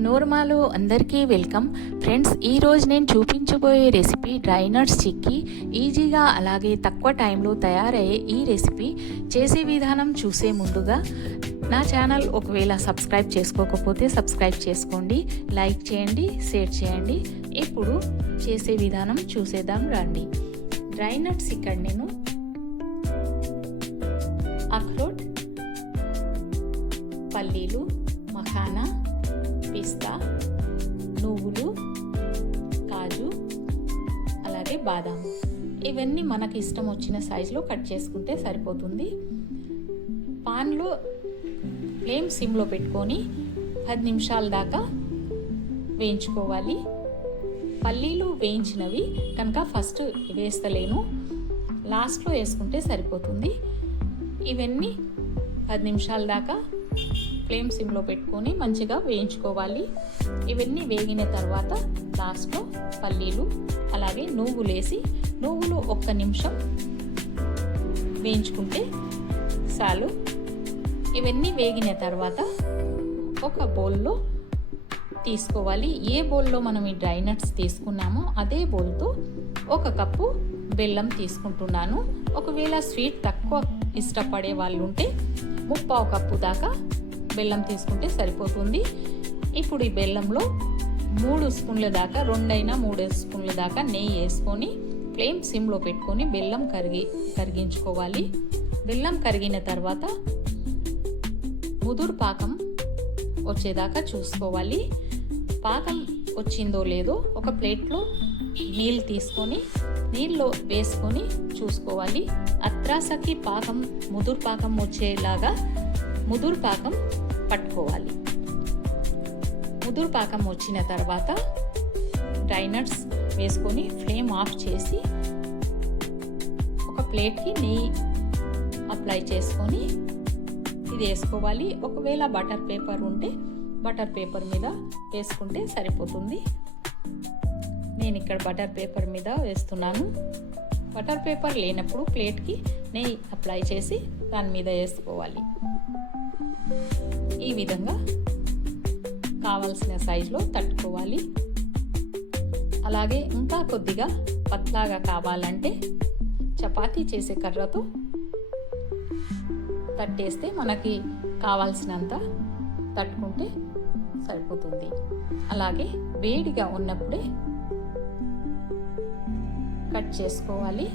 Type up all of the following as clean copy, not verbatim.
మనోరమాలో అందరికీ welcome friends. ఈరోజు నేను చూపించబోయే రెసిపీ డ్రై నట్స్ చిక్కీ. ఈజీగా అలాగే తక్కువ టైంలో తయారయ్యే ఈ రెసిపీ చేసే విధానం చూసే ముందుగా నా ఛానల్ ఒకవేళ సబ్స్క్రైబ్ చేసుకోకపోతే సబ్స్క్రైబ్ చేసుకోండి, లైక్ చేయండి, షేర్ చేయండి. ఇప్పుడు చేసే విధానం చూసేద్దాం రండి. డ్రై నట్స్ ఇక్కడ నేను అఖ్రోట్, పల్లీలు, మఖానా, పిస్తా, నువ్వులు, కాజు, అలాగే బాదాం ఇవన్నీ మనకి ఇష్టం వచ్చిన సైజులో కట్ చేసుకుంటే సరిపోతుంది. పాన్లో ఫ్లేమ్ సిమ్లో పెట్టుకొని 10 నిమిషాల దాకా వేయించుకోవాలి. పల్లీలు వేయించినవి కనుక ఫస్ట్ వేస్తలేను, లాస్ట్లో వేసుకుంటే సరిపోతుంది. ఇవన్నీ 10 నిమిషాల దాకా ఫ్లేమ్ సిమ్లో పెట్టుకొని మంచిగా వేయించుకోవాలి. ఇవన్నీ వేగిన తర్వాత లాస్ట్లో పల్లీలు అలాగే నువ్వులు వేసి నువ్వులు 1 నిమిషం వేయించుకుంటే చాలు. ఇవన్నీ వేగిన తర్వాత ఒక బౌల్లో తీసుకోవాలి. ఏ బౌల్లో మనం ఈ డ్రై నట్స్ తీసుకున్నామో అదే బౌల్తో 1 కప్పు బెల్లం తీసుకుంటున్నాను. ఒకవేళ స్వీట్ తక్కువ ఇష్టపడే వాళ్ళు ఉంటే 3/4 కప్పు దాకా బెల్లం తీసుకుంటే సరిపోతుంది. ఇప్పుడు ఈ బెల్లంలో 3 స్పూన్ల దాకా 3 స్పూన్ల దాకా నెయ్యి వేసుకొని ఫ్లేమ్ సిమ్లో పెట్టుకొని బెల్లం కరిగించుకోవాలి. బెల్లం కరిగిన తర్వాత ముదురు పాకం వచ్చేదాకా చూసుకోవాలి. పాకం వచ్చిందో లేదో ఒక ప్లేట్లో నీళ్ళు తీసుకొని నీళ్ళు వేసుకొని చూసుకోవాలి. అత్రాసకి పాకం ముదురు పాకం వచ్చేలాగా ముదురు పాకం పట్టుకోవాలి. ముదురు పాకం వచ్చిన తర్వాత డ్రై నట్స్ వేసుకొని ఫ్లేమ్ ఆఫ్ చేసి ఒక ప్లేట్కి నెయ్యి అప్లై చేసుకొని ఇది వేసుకోవాలి. ఒకవేళ బటర్ పేపర్ ఉంటే బటర్ పేపర్ మీద వేసుకుంటే సరిపోతుంది. నేను ఇక్కడ బటర్ పేపర్ మీద వేస్తున్నాను. బటర్ పేపర్ లేనప్పుడు ప్లేట్కి నెయ్యి అప్లై చేసి దాని మీద వేసుకోవాలి. ఈ విధంగా కావాల్సిన సైజులో తట్టుకోవాలి. అలాగే ఇంకా కొద్దిగా పత్లాగా కావాలంటే చపాతీ చేసే కర్రతో తట్టేస్తే మనకి కావాల్సినంత తట్టుకుంటే సరిపోతుంది. అలాగే వేడిగా ఉన్నప్పుడే కట్ చేసుకోవాలి.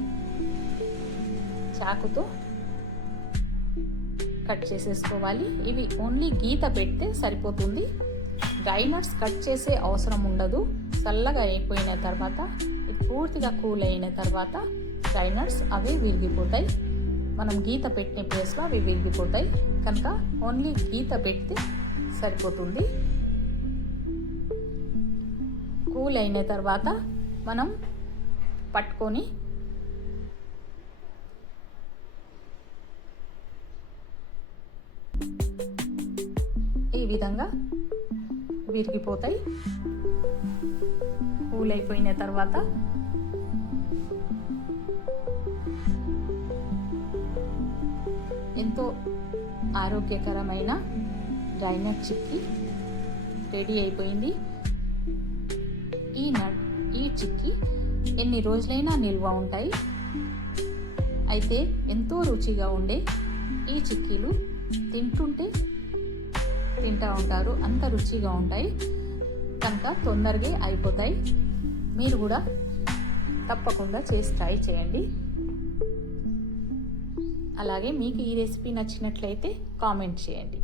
చాకుతో కట్ చేసేసుకోవాలి. ఇవి ఓన్లీ గీత పెడితే సరిపోతుంది. డ్రై నట్స్ కట్ చేసే అవసరం ఉండదు. చల్లగా అయిపోయిన తర్వాత ఇది పూర్తిగా కూల్ అయిన తర్వాత డ్రై నట్స్ అవి విరిగిపోతాయి. మనం గీత పెట్టిన ప్లేస్లో అవి విరిగిపోతాయి కనుక ఓన్లీ గీత పెడితే సరిపోతుంది. కూల్ అయిన తర్వాత మనం పట్టుకొని ఈ విధంగా విరిగిపోతాయి. కూల్ అయిపోయిన తర్వాత ఎంతో ఆరోగ్యకరమైన డ్రై నట్ చిక్కీ రెడీ అయిపోయింది. ఈ చిక్కీ ఎన్ని రోజులైనా నిల్వ ఉంటాయి. అయితే ఎంతో రుచిగా ఉండే ఈ చిక్కీలు తింటా ఉంటారు, అంత రుచిగా ఉంటాయి కనుక తొందరగా అయిపోతాయి. మీరు కూడా తప్పకుండా చేసి ట్రై చేయండి. అలాగే మీకు ఈ రెసిపీ నచ్చినట్లయితే కామెంట్ చేయండి.